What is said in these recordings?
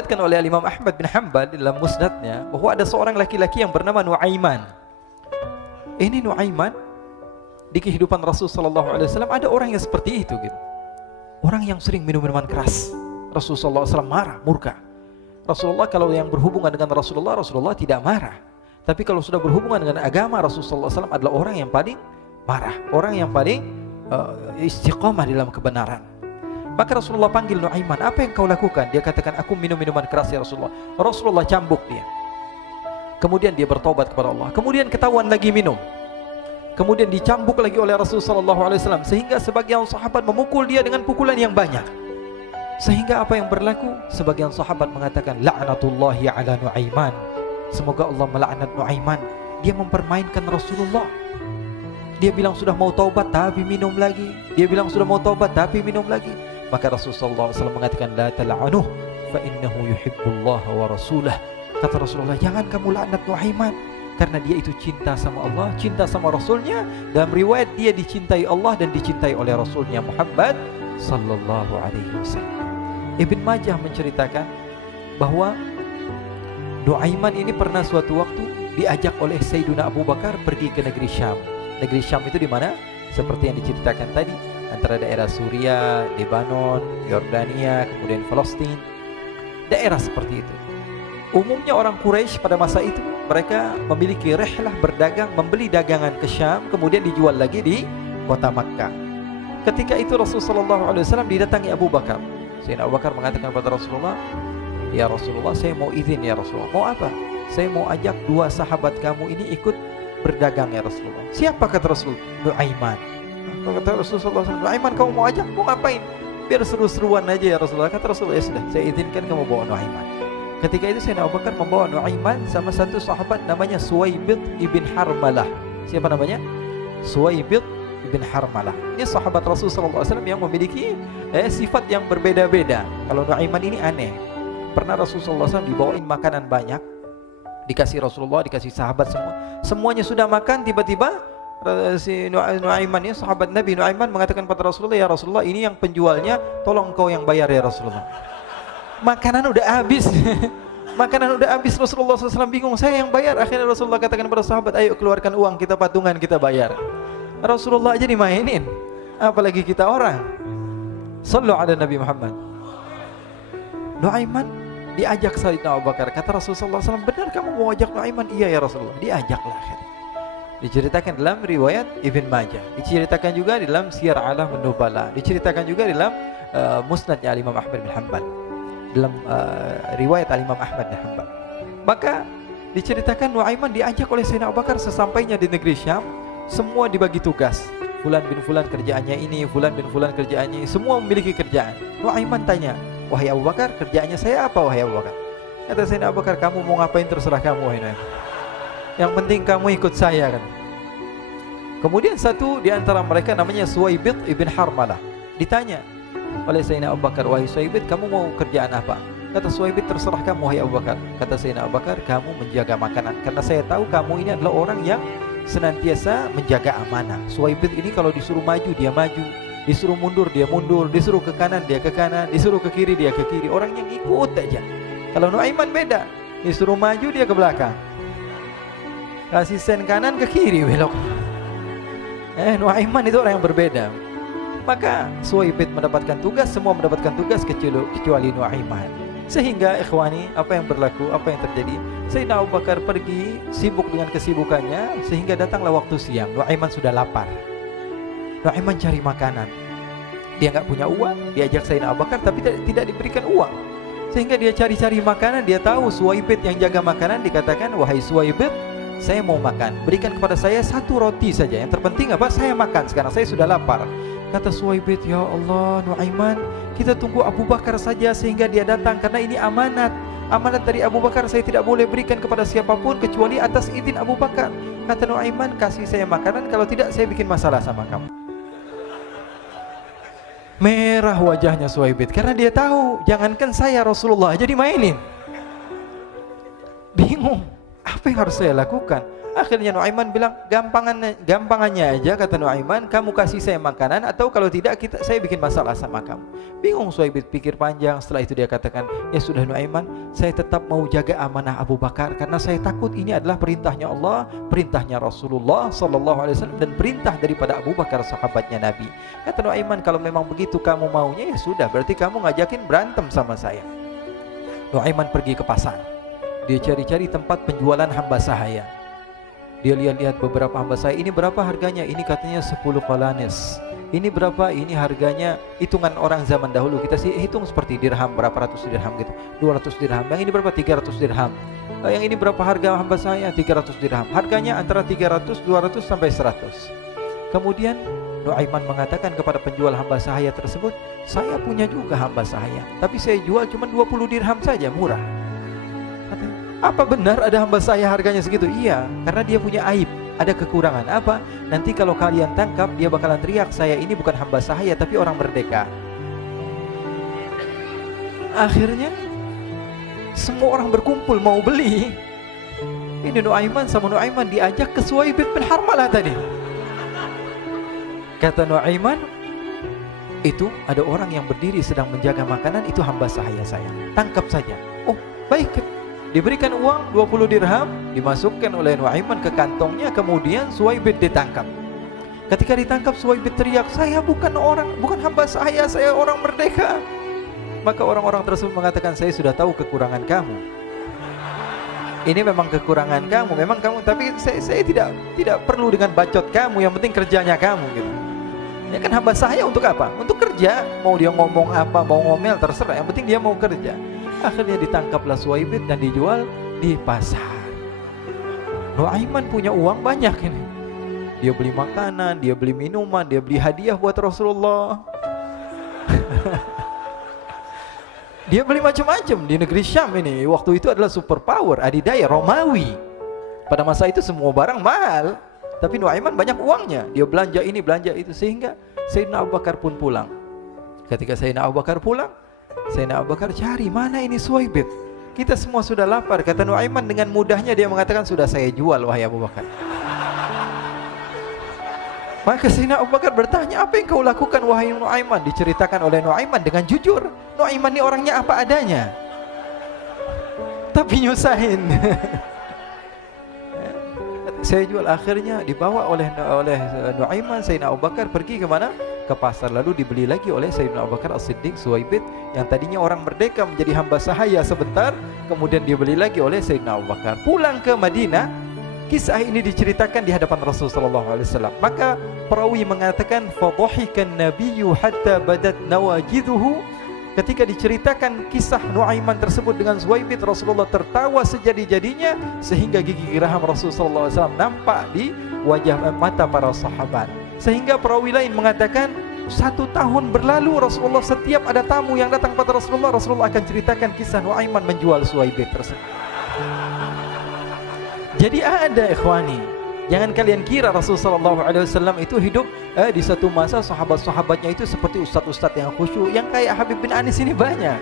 Diriwayatkan oleh Imam Ahmad bin Hanbal dalam musnadnya bahwa ada seorang laki-laki yang bernama Nuaiman. Ini Nuaiman di kehidupan Rasul sallallahu alaihi wasallam ada orang yang seperti itu gitu. Orang yang sering minum minuman keras. Rasul sallallahu alaihi wasallam marah, murka. Rasulullah kalau yang berhubungan dengan Rasulullah tidak marah. Tapi kalau sudah berhubungan dengan agama, Rasul sallallahu alaihi wasallam adalah orang yang paling marah, orang yang paling istiqamah dalam kebenaran. Maka Rasulullah panggil Nuaiman, apa yang kau lakukan? Dia katakan, aku minum minuman keras ya Rasulullah. Rasulullah cambuk dia. Kemudian dia bertobat kepada Allah. Kemudian ketahuan lagi minum. Kemudian dicambuk lagi oleh Rasul sallallahu alaihi wasallam sehingga sebagian sahabat memukul dia dengan pukulan yang banyak. Sehingga apa yang berlaku? Sebagian sahabat mengatakan, la'natullahi ala Nuaiman. Semoga Allah melaknat Nuaiman. Dia mempermainkan Rasulullah. Dia bilang sudah mau taubat tapi minum lagi. Dia bilang sudah mau taubat tapi minum lagi. Maka Rasulullah SAW mengatakan, la tal'anuh fa innahu yuhibbullah wa rasulah. Kata Rasulullah, jangan kamu laknat Nuaiman, karena dia itu cinta sama Allah, cinta sama Rasulnya. Dalam riwayat dia dicintai Allah dan dicintai oleh Rasulnya Muhammad sallallahu alaihi wasallam. Ibn Majah menceritakan bahwa Nuaiman ini pernah suatu waktu diajak oleh Sayyiduna Abu Bakar pergi ke negeri Syam. Negeri Syam itu di mana? Seperti yang diceritakan tadi, antara daerah Suriah, Lebanon, Yordania, kemudian Palestina. Daerah seperti itu. Umumnya orang Quraisy pada masa itu mereka memiliki rihlah berdagang, membeli dagangan ke Syam, kemudian dijual lagi di kota Makkah. Ketika itu Rasulullah SAW didatangi Abu Bakar. Sayyidina Abu Bakar mengatakan kepada Rasulullah, ya Rasulullah, saya mau izin ya Rasulullah. Mau apa? Saya mau ajak dua sahabat kamu ini ikut berdagang ya Rasulullah. Siapa? Kata Rasul? Nuaiman. Kata Rasulullah SAW, Nuaiman kamu mau ajak? Mau ngapain? Biar seru-seruan aja ya Rasulullah. Kata Rasulullah, ya sudah, saya izinkan kamu bawa Nuaiman. Ketika itu Sayyidina Abu Bakar membawa Nuaiman sama satu sahabat namanya Suwaibid ibn Harmalah. Siapa namanya? Suwaibid ibn Harmalah. Ini sahabat Rasulullah SAW yang memiliki sifat yang berbeda-beda. Kalau Nuaiman ini aneh. Pernah Rasulullah SAW dibawain makanan banyak, dikasih Rasulullah, dikasih sahabat semua. Semuanya sudah makan, tiba-tiba si Nuaiman ini, sahabat Nabi Nuaiman mengatakan kepada Rasulullah, ya Rasulullah, ini yang penjualnya, tolong kau yang bayar ya Rasulullah. Makanan udah habis. Makanan udah habis. Rasulullah SAW bingung, saya yang bayar. Akhirnya Rasulullah katakan kepada sahabat, ayo keluarkan uang, kita patungan, kita bayar. Rasulullah aja dimainin, apalagi kita orang. Sallu ala Nabi Muhammad. Nuaiman diajak Sayyidina Abu Bakar. Kata Rasulullah SAW, benar kamu mau ajak Nuaiman? Iya ya Rasulullah. Diajaklah akhirnya. Diceritakan dalam riwayat Ibn Majah, diceritakan juga dalam Siyar A'lam An-Nubala, diceritakan juga dalam musnadnya Imam Ahmad bin Hanbal, dalam riwayat Imam Ahmad bin Hanbal. Maka diceritakan Nuaiman diajak oleh Sayyidina Abu Bakar. Sesampainya di negeri Syam, semua dibagi tugas. Fulan bin Fulan kerjaannya ini, Fulan bin Fulan kerjaannya ini, semua memiliki kerjaan. Nuaiman tanya, wahai Abu Bakar, kerjaannya saya apa wahai Abu Bakar? Kata Sayyidina Abu Bakar, kamu mau ngapain terserah kamu wahai Nuaiman. Yang penting kamu ikut saya kan. Kemudian satu di antara mereka namanya Suwaibid ibn Harmalah ditanya oleh Sayyidina Abu Bakar, wahai Suwaibid, kamu mau kerjaan apa? Kata Suwaibid, terserah kamu wahai Abu Bakar. Kata Sayyidina Abu Bakar, kamu menjaga makanan, karena saya tahu kamu ini adalah orang yang senantiasa menjaga amanah. Suwaibid ini kalau disuruh maju dia maju, disuruh mundur dia mundur, disuruh ke kanan dia ke kanan, disuruh ke kiri dia ke kiri. Orang yang ikut aja. Kalau Nuaiman beda, disuruh maju dia ke belakang, kasih sen kanan ke kiri belok. Nuaiman itu orang yang berbeda. Maka Suwaibid mendapatkan tugas, semua mendapatkan tugas kecuali Nuaiman. Sehingga ikhwani, apa yang berlaku, apa yang terjadi? Sayyidina Abu Bakar pergi sibuk dengan kesibukannya, sehingga datanglah waktu siang. Nuaiman sudah lapar. Nuaiman cari makanan. Dia nggak punya uang, diajak Sayyidina Abu Bakar tapi tidak diberikan uang. Sehingga dia cari-cari makanan. Dia tahu Suwaibid yang jaga makanan, dikatakan, wahai Suwaibid, saya mau makan, berikan kepada saya satu roti saja. Yang terpenting apa? Saya makan sekarang, saya sudah lapar. Kata Suwaibid, ya Allah Nuaiman, kita tunggu Abu Bakar saja sehingga dia datang, karena ini amanat. Amanat dari Abu Bakar, saya tidak boleh berikan kepada siapapun kecuali atas izin Abu Bakar. Kata Nuaiman, kasih saya makanan, kalau tidak saya bikin masalah sama kamu. Merah wajahnya Suwaibid, karena dia tahu, jangankan saya, Rasulullah jadi mainin. Bingung, apa yang harus saya lakukan? Akhirnya Nuaiman bilang, gampangannya aja, kata Nuaiman, kamu kasih saya makanan, atau kalau tidak saya bikin masalah sama kamu. Bingung Suhaib, pikir panjang. Setelah itu dia katakan, ya sudah Nuaiman, saya tetap mau jaga amanah Abu Bakar, karena saya takut ini adalah perintahnya Allah, perintahnya Rasulullah SAW, dan perintah daripada Abu Bakar, sahabatnya Nabi. Kata Nuaiman, kalau memang begitu kamu maunya, ya sudah, berarti kamu ngajakin berantem sama saya. Nuaiman pergi ke pasar, dia cari-cari tempat penjualan hamba sahaya. Dia lihat-lihat beberapa hamba sahaya, ini berapa harganya? Ini katanya 10 qalanis. Ini berapa? Ini harganya, hitungan orang zaman dahulu, kita sih hitung seperti dirham, berapa ratus dirham gitu, 200 dirham. Yang ini berapa? 300 dirham. Yang ini berapa harga hamba sahaya? 300 dirham. Harganya antara 300, 200 sampai 100. Kemudian Nuaiman mengatakan kepada penjual hamba sahaya tersebut, saya punya juga hamba sahaya, tapi saya jual cuma 20 dirham saja, murah. Katanya, apa benar ada hamba saya harganya segitu? Iya, karena dia punya aib, ada kekurangan. Apa? Nanti kalau kalian tangkap, dia bakalan teriak, saya ini bukan hamba sahaya tapi orang merdeka. Akhirnya semua orang berkumpul mau beli. Ini Nuaiman sama Nuaiman diajak ke Suhaib bin Harmalah tadi. Kata Nuaiman, itu ada orang yang berdiri sedang menjaga makanan, itu hamba sahaya saya, tangkap saja. Oh baik. Diberikan uang 20 dirham, dimasukkan oleh Nuaiman ke kantongnya, kemudian Suhaib ditangkap. Ketika ditangkap, Suhaib teriak, saya bukan hamba saya orang merdeka. Maka orang-orang tersebut mengatakan, saya sudah tahu kekurangan kamu. Ini memang kekurangan kamu, memang kamu, tapi saya tidak perlu dengan bacot kamu, yang penting kerjanya kamu gitu. Ya kan hamba saya untuk apa? Untuk kerja, mau dia ngomong apa, mau ngomel terserah, yang penting dia mau kerja. Akhirnya ditangkaplah Suhaib dan dijual di pasar. Nuaiman punya uang banyak ini. Dia beli makanan, dia beli minuman, dia beli hadiah buat Rasulullah. Dia beli macam-macam di negeri Syam ini. Waktu itu adalah superpower, adidaya Romawi. Pada masa itu semua barang mahal, tapi Nuaiman banyak uangnya. Dia belanja ini, belanja itu, sehingga Sayyidina Abu Bakar pun pulang. Ketika Sayyidina Abu Bakar pulang, Sayyidina Abu Bakar cari, mana ini Suhaib? Kita semua sudah lapar. Kata Nuaiman dengan mudahnya dia mengatakan, sudah saya jual wahai Abu Bakar. Maka Sayyidina Abu Bakar bertanya, apa yang kau lakukan wahai Nuaiman? Diceritakan oleh Nuaiman dengan jujur. Nuaiman ini orangnya apa adanya, tapi nyusahin. Saya jual. Akhirnya dibawa oleh Nuaiman, Sayyidina Abu Bakar pergi ke mana? Ke pasar, lalu dibeli lagi oleh Sayyidina Abu Bakar As-Siddiq. Suhaib yang tadinya orang merdeka menjadi hamba sahaya sebentar, kemudian dibeli lagi oleh Sayyidina Abu Bakar. Pulang ke Madinah, kisah ini diceritakan di hadapan Rasulullah SAW. Maka perawi mengatakan, fadhahikan nabiyyu hatta badat nawajiduhu. Ketika diceritakan kisah Nuaiman tersebut dengan Suhaib, Rasulullah tertawa sejadi-jadinya sehingga gigi geraham Rasulullah SAW nampak di wajah mata para sahabat. Sehingga perawi lain mengatakan, 1 tahun berlalu Rasulullah, setiap ada tamu yang datang pada Rasulullah akan ceritakan kisah Nuaiman menjual Suhaib tersebut. Jadi ada ikhwani, jangan kalian kira Rasulullah SAW itu hidup di satu masa sahabat-sahabatnya itu seperti ustadz-ustadz yang khusyuk, yang kayak Habib bin Anis ini banyak.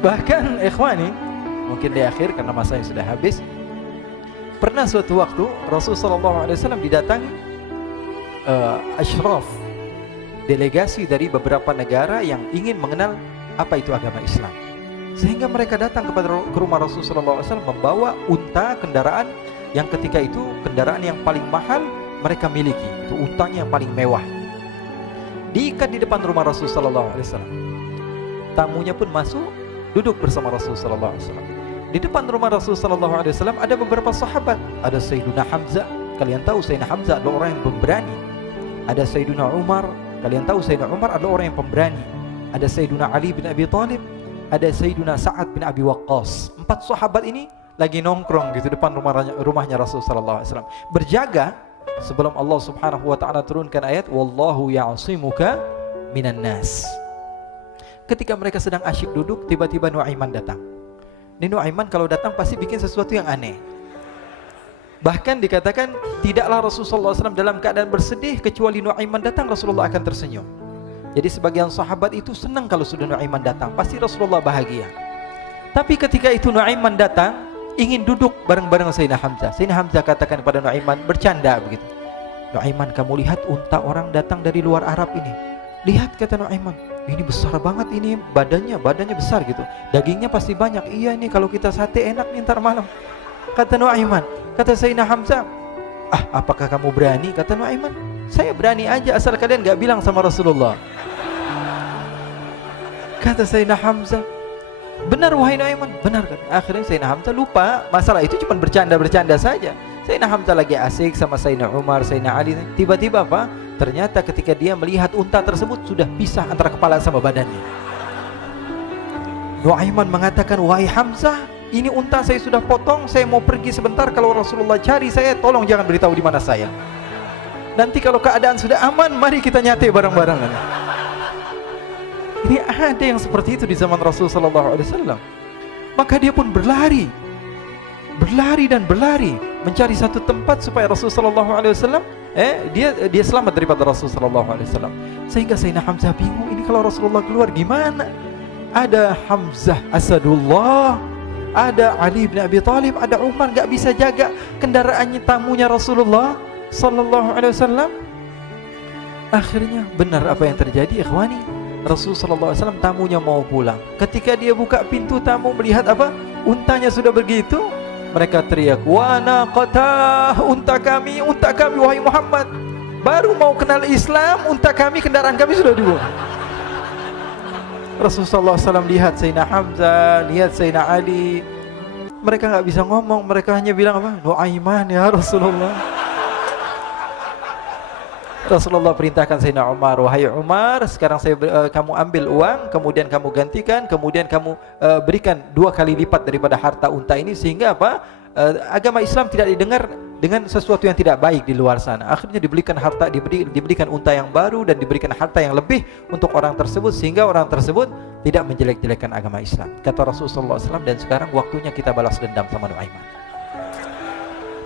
Bahkan ikhwani, mungkin di akhir karena masanya sudah habis, pernah suatu waktu Rasulullah SAW didatangi asyraf, delegasi dari beberapa negara yang ingin mengenal apa itu agama Islam. Sehingga mereka datang ke rumah Rasulullah SAW membawa unta, kendaraan yang ketika itu kendaraan yang paling mahal mereka miliki, itu untanya yang paling mewah. Diikat di depan rumah Rasulullah SAW. Tamunya pun masuk, duduk bersama Rasulullah SAW. Di depan rumah Rasulullah SAW ada beberapa sahabat. Ada Sayyiduna Hamzah, kalian tahu Sayyidina Hamzah adalah orang yang pemberani. Ada Sayyiduna Umar, kalian tahu Sayyidina Umar adalah orang yang pemberani. Ada Sayyiduna Ali bin Abi Thalib, ada Sayyiduna Sa'ad bin Abi Waqqas. 4 sahabat ini lagi nongkrong gitu depan rumahnya Rasulullah SAW, berjaga sebelum Allah Subhanahu wa taala turunkan ayat wallahu ya'simuka minan nas. Ketika mereka sedang asyik duduk, tiba-tiba Nuaiman datang. Ini Nuaiman kalau datang pasti bikin sesuatu yang aneh. Bahkan dikatakan tidaklah Rasulullah SAW dalam keadaan bersedih, kecuali Nuaiman datang Rasulullah akan tersenyum. Jadi sebagian sahabat itu senang kalau sudah Nuaiman datang, pasti Rasulullah bahagia. Tapi ketika itu Nuaiman datang, ingin duduk bareng-bareng Sayyidina Hamzah. Sayyidina Hamzah katakan kepada Nuaiman, bercanda begitu. Nuaiman, kamu lihat unta orang datang dari luar Arab ini. Lihat, kata Nuaiman, ini besar banget ini, badannya besar gitu. Dagingnya pasti banyak. Iya, ini kalau kita sate enak nih ntar malam. Kata Nuaiman. Kata Sayyidina Hamzah, apakah kamu berani? Kata Nuaiman, saya berani aja asal kalian gak bilang sama Rasulullah. Kata Sayyidina Hamzah, benar wahai Nuaiman, benar kan? Akhirnya Sayyidina Hamzah lupa masalah itu, cuma bercanda-bercanda saja. Sayyidina Hamzah lagi asik sama Sayyidina Umar, Sayyidina Ali. Tiba-tiba apa? Ternyata ketika dia melihat unta tersebut sudah pisah antara kepala sama badannya. Nuaiman mengatakan, wahai Hamzah, ini unta saya sudah potong, saya mau pergi sebentar. Kalau Rasulullah cari saya, tolong jangan beritahu di mana saya. Nanti kalau keadaan sudah aman, mari kita nyate bareng-bareng. Ini ada yang seperti itu di zaman Rasulullah SAW. Maka dia pun berlari dan berlari mencari satu tempat supaya Rasulullah SAW dia selamat daripada Rasulullah SAW. Sehingga Sayyidina Hamzah bingung, ini kalau Rasulullah keluar gimana? Ada Hamzah Asadullah, ada Ali bin Abi Thalib, ada Umar, gak bisa jaga kendaraannya, tamunya Rasulullah Sallallahu Alaihi Wasallam. Akhirnya benar apa yang terjadi, ikhwani. Rasulullah SAW tamunya mau pulang. Ketika dia buka pintu tamu melihat apa? Untanya sudah begitu. Mereka teriak, wa naqatah, unta kami wahai Muhammad. Baru mau kenal Islam, unta kami, kendaraan kami sudah dibuang. Rasulullah SAW lihat Sayyidina Hamzah, lihat Sayyidina Ali. Mereka gak bisa ngomong, mereka hanya bilang apa? Nuaiman ya Rasulullah. Rasulullah perintahkan Sayyidina Umar, wahai Umar, sekarang kamu ambil uang, kemudian kamu gantikan, kemudian kamu berikan 2 kali lipat daripada harta unta ini, sehingga apa? Agama Islam tidak didengar dengan sesuatu yang tidak baik di luar sana. Akhirnya diberikan harta, diberikan unta yang baru dan diberikan harta yang lebih untuk orang tersebut, sehingga orang tersebut tidak menjelek-jelekan agama Islam. Kata Rasulullah SAW, dan sekarang waktunya kita balas dendam sama Nuaiman.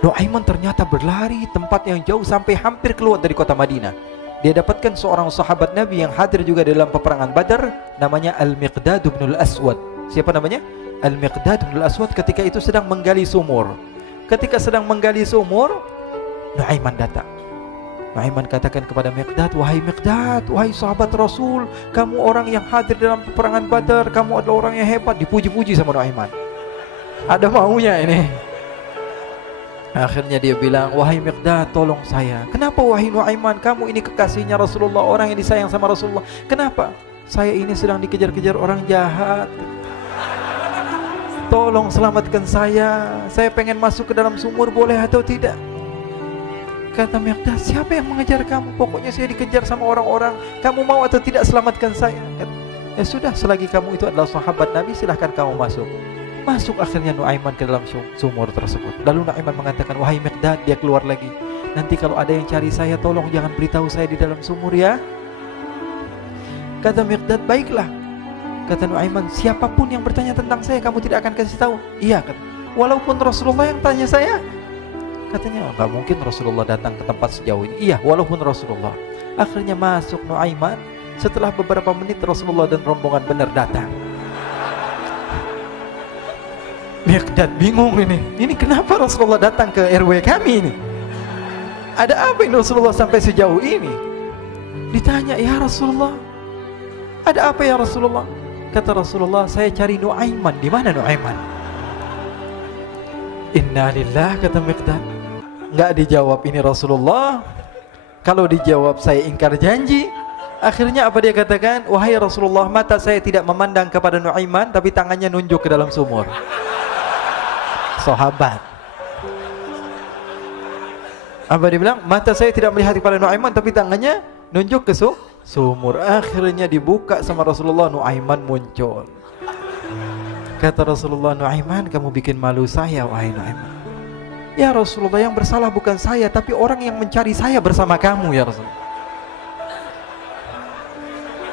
Nuaiman ternyata berlari tempat yang jauh sampai hampir keluar dari kota Madinah. Dia dapatkan seorang sahabat Nabi yang hadir juga dalam peperangan Badar, namanya Al-Miqdad bin Al-Aswad. Siapa namanya? Al-Miqdad bin Al-Aswad ketika itu sedang menggali sumur. Ketika sedang menggali sumur, Nuaiman datang. Nuaiman katakan kepada Miqdad, wahai Miqdad, wahai sahabat Rasul, kamu orang yang hadir dalam peperangan Badar, kamu adalah orang yang hebat. Dipuji-puji sama Nuaiman. Ada maunya ini. Akhirnya dia bilang, wahai Miqdad, tolong saya. Kenapa wahai Nuaiman? Kamu ini kekasihnya Rasulullah, orang yang disayang sama Rasulullah. Kenapa? Saya ini sedang dikejar-kejar orang jahat. Tolong selamatkan saya. Saya pengen masuk ke dalam sumur, boleh atau tidak? Kata Miqdad, siapa yang mengejar kamu? Pokoknya saya dikejar sama orang-orang. Kamu mau atau tidak selamatkan saya? Kata, ya sudah, selagi kamu itu adalah sahabat Nabi, silahkan kamu masuk. Masuk akhirnya Nuaiman ke dalam sumur tersebut. Lalu Nuaiman mengatakan, wahai Miqdad, dia keluar lagi. Nanti kalau ada yang cari saya, tolong jangan beritahu saya di dalam sumur ya. Kata Miqdad, baiklah. Kata Nuaiman, siapapun yang bertanya tentang saya, kamu tidak akan kasih tahu. Iya, kata. Walaupun Rasulullah yang tanya saya. Katanya, enggak mungkin Rasulullah datang ke tempat sejauh ini. Iya, walaupun Rasulullah. Akhirnya masuk Nuaiman. Setelah beberapa menit Rasulullah dan rombongan benar datang. Miqdad bingung ini. Ini kenapa Rasulullah datang ke RW kami ini? Ada apa ini Rasulullah sampai sejauh ini? Ditanya, ya Rasulullah, ada apa ya Rasulullah? Kata Rasulullah, saya cari Nuaiman. Di mana Nuaiman? Innalillah, kata Miqdad. Enggak dijawab ini Rasulullah. Kalau dijawab saya ingkar janji. Akhirnya apa dia katakan? Wahai Rasulullah, mata saya tidak memandang kepada Nuaiman, tapi tangannya nunjuk ke dalam sumur. Sahabat. Apa dia bilang? Mata saya tidak melihat kepada Nuaiman, tapi tangannya nunjuk ke sumur. Akhirnya dibuka sama Rasulullah, Nuaiman muncul. Kata Rasulullah, Nuaiman, kamu bikin malu saya, wahai Nuaiman. Ya Rasulullah, yang bersalah bukan saya, tapi orang yang mencari saya bersama kamu ya Rasulullah.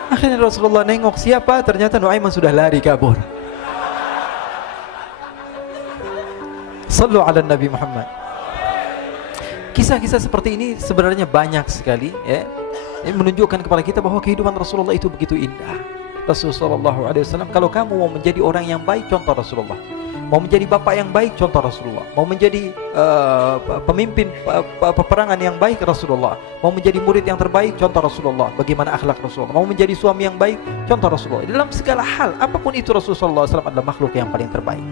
Akhirnya Rasulullah nengok, siapa? Ternyata Nuaiman sudah lari kabur. Sallu ala Nabi Muhammad. Kisah-kisah seperti ini sebenarnya banyak sekali ya. Ini menunjukkan kepada kita bahwa kehidupan Rasulullah itu begitu indah. Rasulullah SAW, kalau kamu mau menjadi orang yang baik, contoh Rasulullah. Mau menjadi bapak yang baik, contoh Rasulullah. Mau menjadi pemimpin peperangan yang baik, Rasulullah. Mau menjadi murid yang terbaik, contoh Rasulullah. Bagaimana akhlak Rasulullah. Mau menjadi suami yang baik, contoh Rasulullah. Dalam segala hal, apapun itu, Rasulullah SAW adalah makhluk yang paling terbaik.